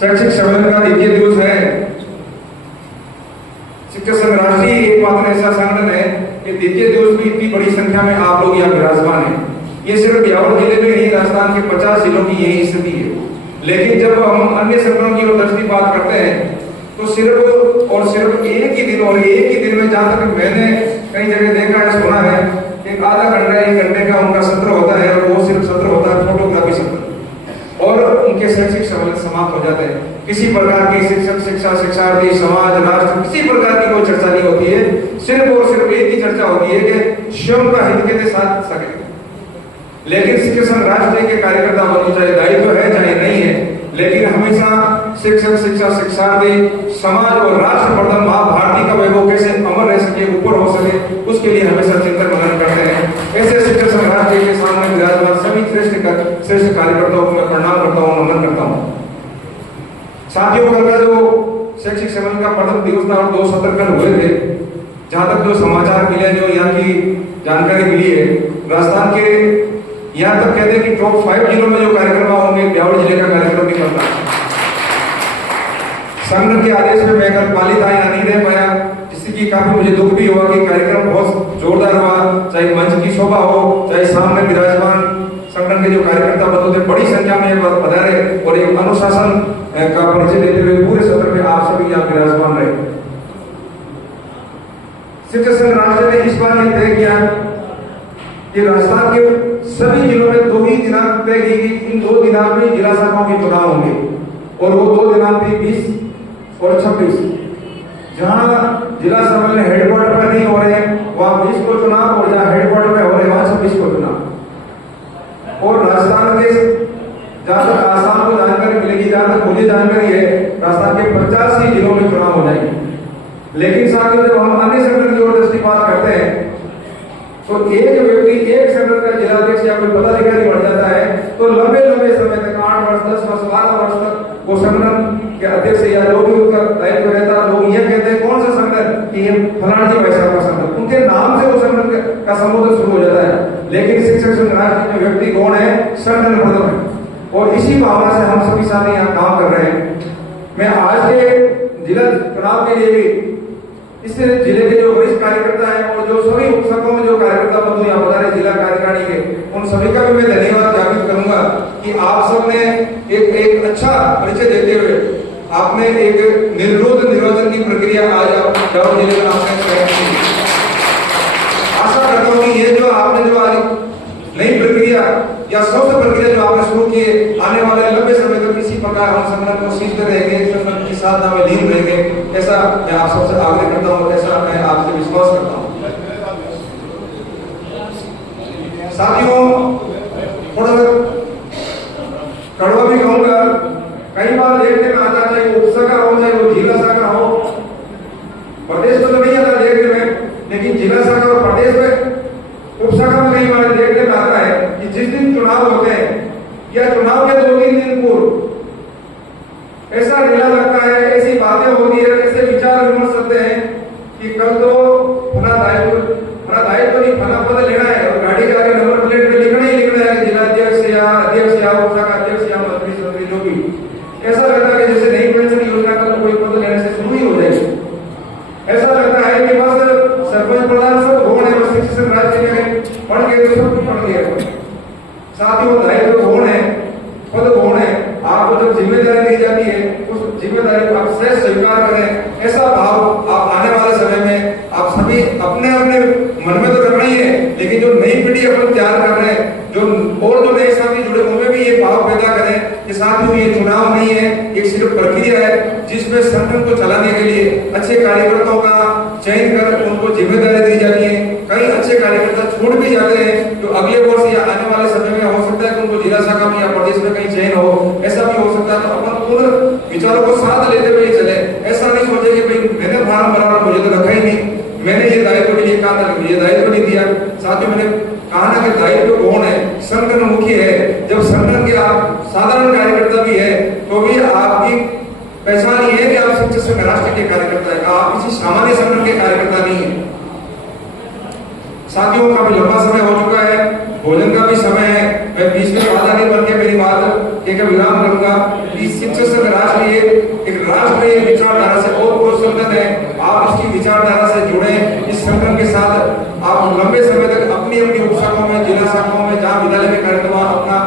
शैक्षिक सम्मेलन का द्वितीय दिवस है। शिक्षक संघ राष्ट्रीय एकमात्र ऐसा संगठन है कि द्वितीय दिवस में इतनी बड़ी संख्या में आप लोग यहाँ विराजमान हैं। ये सिर्फ ब्यावर जिले में नहीं, राजस्थान के 50 जिलों की यही स्थिति है। लेकिन जब हम अन्य संगठनों की दृष्टिपात करते हैं तो सिर्फ और सिर्फ एक ही दिन, और एक ही दिन में जहाँ तक मैंने कई जगह देखा है, सुना है, एक आधा घंटा 1 घंटे का उनका सत्र होता है, और वो सिर्फ सत्र होता है फोटोग्राफी सत्र, और उनके शैक्षिक सम्मेलन समाप्त हो जाते हैं। किसी प्रकार की शिक्षक, शिक्षा, शिक्षार्थी, समाज, राष्ट्र, किसी प्रकार की कोई चर्चा नहीं होती है। सिर्फ और सिर्फ एक ही चर्चा होती है कि स्वयं का हित के साथ सके। लेकिन शिक्षक संघ राष्ट्रीय के कार्यकर्ता बनना चाहे दायित्व है चाहे नहीं है, लेकिन हमेशा शिक्षक, शिक्षा, शिक्षार्थी, समाज और राष्ट्र वर्धन माँ भारती का वैभव कैसे अमर रह सके, ऊपर हो सके, उसके लिए हमेशा चिंतन मनन करते हैं। ऐसे शिक्षक संघ राष्ट्रीय के सामने विराजमान सभी श्रेष्ठ कार्यकर्ताओं को मैं प्रणाम करता हूँ, नमन करता हूँ। साथियों, कल का जो शैक्षिक सम्मेलन का प्रथम दिवस था और 2 सत्र कल हुए थे, जहां तक जो समाचार मिले, जो यहाँ की जानकारी मिली है, राजस्थान के यहाँ तक कहते हैं कि टॉप 5 जिलों में जो कार्यक्रम होंगे, ब्यावर जिले का कार्यक्रम भी करता है। संघ के आदेश में मैं कल पाली था, यहाँ नहीं रह पाया, जिसकी काफी मुझे दुख भी हुआ कि कार्यक्रम बहुत जोरदार हुआ। चाहे मंच की शोभा हो, चाहे सामने विराजमान संगठन के जो कार्यकर्ता बंधु थे, बड़ी संख्या में पधारे और एक अनुशासन का परिचय देते हुए पूरे सत्र में आप सभी यहाँ विराजमान रहे। शिक्षक संघ राष्ट्र ने इस बार यह तय किया कि राजस्थान के सभी जिलों में 2 ही दिनांक तय की गई। इन 2 दिनांक में जिला शाखाओं के चुनाव होंगे, और वो 2 दिनांक थी 20 और 26। जहां जिला सम्मेलन हेडक्वार्टर पर नहीं हो रहे हैं वहां 20 को चुनाव, और जहां हेडक्वार्टर पे हो रहे हैं वहां 26 को चुनाव। और राजस्थान के जहां तक आसाम को जानकारी मिलेगी, जहां तक मुझे जानकारी है, राजस्थान के 50 ही जिलों में चुनाव हो जाएंगे। लेकिन साथियों, जब हम अन्य संगठन की ओर दृष्टिपात करते हैं तो एक व्यक्ति, एक संगठन का जिलाध्यक्ष या कोई पदाधिकारी बन जाता है तो लंबे समय तक 8 वर्ष, 10 वर्ष, 12 वर्ष तक वो संगठन के अध्यक्ष या जो भी उनका दायित्व रहता है, लोग ये कहते हैं कौन सा संगठन, कि ये फलाना जी भाई साहब का संगठन, उनके नाम से वो संगठन का संबोधन शुरू हो जाता है। लेकिन शिक्षक संघ राष्ट्रीय में व्यक्ति कौन है? संगठन प्रथम है, और इसी भावना से हम सभी साथी यहाँ काम कर रहे हैं। मैं आज के जिला चुनाव के लिए भी इस जिले के जो वरिष्ठ कार्यकर्ता हैं और जो सभी उपसखों में जो कार्यकर्ता बंधु यहाँ पधारे जिला कार्यकारिणी के, उन सभी का भी मैं धन्यवाद ज्ञापित करूंगा कि आप सबने एक अच्छा परिचय देते हुए आपने एक निर्विरोध निर्वाचन की प्रक्रिया आज आप ब्यावर जिले में आपने आशा करता हूँ कि ये जो आपने जो आज नई प्रक्रिया या स्वस्थ प्रक्रिया जो आपने शुरू की, आने वाले लंबे समय तक इसी प्रकार हम संगठन को सीखते रहेंगे, संगठन की साधना में लीन रहेंगे, ऐसा मैं आप सबसे आग्रह करता हूँ, ऐसा मैं आपसे विश्वास करता हूँ। साथियों, थोड़ा कड़वा भी कहूंगा, कई बार देखने में आता, चाहे वो उपशाखा हो चाहे वो जिला शाखा हो, प्रदेश में तो नहीं आता देखने में, लेकिन जिला शाखा और प्रदेश में उपशाखा में कई बार देखने में आता है कि जिस दिन चुनाव होते हैं या चुनाव के 2-3 दिन पूर्व ऐसा रेला लगता है, ऐसी बातें होती है, ऐसे विचार विमर्श होते हैं कि कल तो फला दायित्व नहीं, फला पद लेना है, और गाड़ी के आगे नंबर प्लेट पे लिखना ही लिखना है जिलाध्यक्ष या अध्यक्ष या उपशाखा अध्यक्ष या मंत्री जो भी। ऐसा लगता है जैसे नई पेंशन योजना का कोई पद लेने से शुरू ही हो जाएगी। ऐसा लगता है कि बस सरपंच प्रधान सब गौण है, बस शिक्षक संघ राज्य में पढ़ गए तो सब कुछ पढ़ गया। साथियों, दायित्व गौण है, पद गौण है, आपको जब जिम्मेदारी दी जाती है उस जिम्मेदारी को आप सहज स्वीकार करें। ऐसा भाव आप आने वाले समय में आप सभी अपने अपने मन में तो रखना ही है, लेकिन जो नई पीढ़ी अपन तैयार कर रहे हैं, जो और जो नए साथी जुड़े उनमें भी ये भाव पैदा करें कि साथियों ये चुनाव नहीं है, एक सिर्फ प्रक्रिया है जिसमें संगठन को चलाने के लिए अच्छे कार्यकर्ताओं का चयन कर उनको जिम्मेदारी दी जाती है। कई अच्छे कार्यकर्ता छूट भी जाते हैं जो अगले वर्ष या आने वाले समय में हो सकता है कि उनको जिला शाखा में या प्रदेश में कहीं चयन हो, ऐसा भी हो सकता है। तो अपन उन विचारों को साथ लेते हुए चले, ऐसा नहीं सोचे कि भाई मैंने फार्म भरा मुझे तो रखा ही नहीं, मैंने ये दायित्व के लिए कहा था, ये दायित्व नहीं दिया। साथियों, मैंने कहा ना कि दायित्व कौन है? संगठन मुख्य है। जब संगठन के आप साधारण कार्यकर्ता भी है तो भी आपकी पहचान ये है कि आप शिक्षक संघ राष्ट्र के कार्यकर्ता है, आप किसी सामान्य संगठन के कार्यकर्ता नहीं है। साथियों, काफी लंबा समय हो चुका है, भोजन का भी समय है। मैं बीच में बाधा नहीं बन के मेरी बात एक विराम करूंगा। शिक्षक संघ राष्ट्रीय एक राष्ट्रीय विचारधारा से और संगठन है। आप इसकी विचारधारा से जुड़े, इस संगठन के साथ आप लंबे समय तक अपनी अपनी उपशाखाओं में, जिला शाखाओं में, जहाँ विद्यालय में करें तो अपना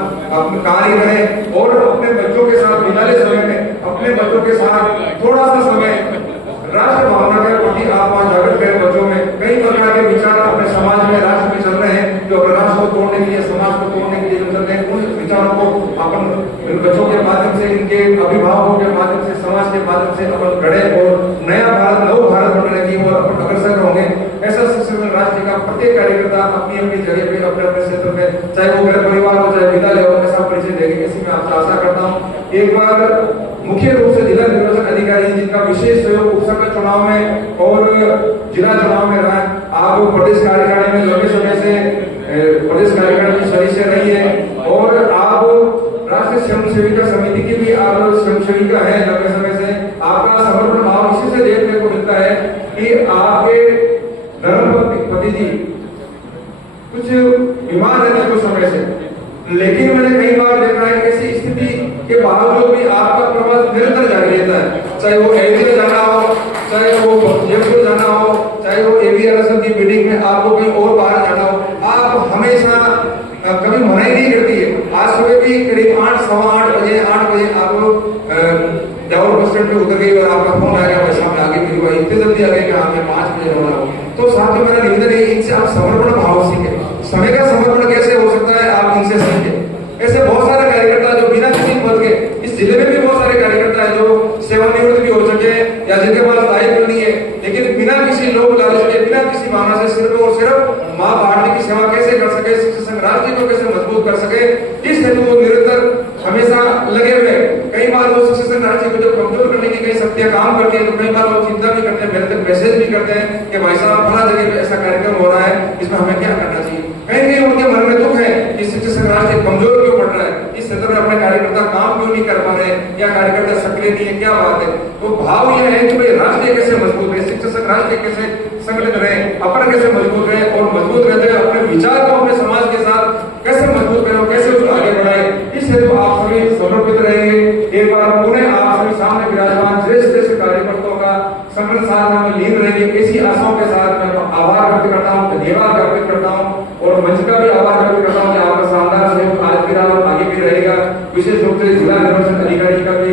कार्य करें और अपने बच्चों के साथ विद्यालय समय में अपने बच्चों के साथ थोड़ा सा समय राष्ट्र भावना के प्रति आप वहाँ जागृत करें। बच्चों में कई प्रकार के विचार अपने समाज में, राष्ट्र में चल रहे हैं, जो अपने राष्ट्र को तोड़ने के लिए, समाज को तोड़ने के लिए जो चल रहे हैं, उन विचारों को अपन बच्चों के माध्यम से, इनके अभिभावकों के माध्यम से, समाज के माध्यम से अपन गढ़े और नया भारत, नव भारत बनाने की ओर अपन अग्रसर होंगे। ऐसा शिक्षक राष्ट्र का प्रत्येक कार्यकर्ता अपनी अपनी जगह पे, अपने अपने क्षेत्र में, चाहे वो घर परिवार हो, चाहे विद्यालय हो, ऐसा परिचय देंगे, ऐसी मैं आपसे आशा करता हूँ। एक बार मुख्य रूप से जिला निर्वाचन अधिकारी जिनका विशेष सहयोग उपसंघ चुनाव में और जिला चुनाव में रहा है, आप प्रदेश कार्यकारिणी में लंबे समय से प्रदेश कार्यकारिणी की सदस्य रही है और आप राष्ट्रीय स्वयं सेविका समिति की भी आप स्वयं सेविका है लंबे समय से। आपका समर्पण भाव इसी से देखने को मिलता है कि आपके धर्मपति जी कुछ बीमार रहते कुछ समय से, लेकिन मैंने कई बार देखा है ऐसी स्थिति के बावजूद भी आपका प्रवास निरंतर जारी रहता है। चाहे वो एवीआर जाना हो, चाहे वो जयपुर जाना हो, चाहे वो एवीआर की मीटिंग में आपको कहीं और बाहर जाना हो, आप हमेशा कभी मनाही नहीं करती है। आज सुबह भी करीब 8, सवा 8 बजे आप जाओ बस स्टैंड पे उतर गई और आपका फोन आ गया, भाई साहब आगे मिली हुआ इतने जल्दी आ गए कि हाँ मैं 5 बजे होना हो। तो साथ में मेरा निवेदन है, इनसे आप समर्पण भाव सीखे। समय का समर्पण कैसे हो सकता है आप इनसे सीखे। ऐसे बहुत सारे कार्यकर्ता जो बिना किसी पद के, इस जिले में भी बहुत सारे कार्यकर्ता है जो सेवानिवृत्त भी हो चुके हैं या जिनके पास दायित्व नहीं है, लेकिन बिना किसी लोभ लालच के, बिना किसी भावना से सिर्फ और सिर्फ माँ भारती की सेवा कैसे कर सके, शिक्षक संघ राष्ट्र को कैसे मजबूत कर सके, इस हेतु वो निरंतर हमेशा लगे हुए। कई बार वो शिक्षक संघ राष्ट्र को जब कमजोर करने की कई शक्तियां काम करती है तो कई बार वो चिंता भी करते हैं, मेरे तक मैसेज भी करते हैं कि भाई साहब फला जगह पे ऐसा कार्यक्रम हो रहा है, इसमें हमें क्या करना चाहिए। कहीं कहीं उनके मन में दुख है कि शिक्षक संघ राष्ट्र कमजोर क्यों पड़ रहा है, इस क्षेत्र में अपने कार्यकर्ता काम क्यों नहीं कर पा रहे हैं, या कार्यकर्ता सक्रिय नहीं है, क्या बात है। तो भाव यह है कि भाई राष्ट्र कैसे मजबूत रहे, शिक्षक संघ राष्ट्र कैसे संगठित रहे, अपन कैसे मजबूत रहे और मजबूत रहते हुए अपने विचार को अपने समाज के साथ कैसे मजबूत करें, कैसे उसको आगे बढ़ाए, इस हेतु आप सभी समर्पित रहेंगे। एक बार पुनः आप सभी सामने विराजमान श्रेष्ठ कार्यकर्ताओं का संगठन साधना में लीन रहेंगे, इसी आशाओं के साथ मैं आभार व्यक्त करता हूँ, धन्यवाद व्यक्त करता हूँ और मंच का भी आभार व्यक्त करता हूँ कि आपका शानदार सहयोग आज भी आगे भी रहेगा। विशेष रूप से जिला निर्वाचन अधिकारी का भी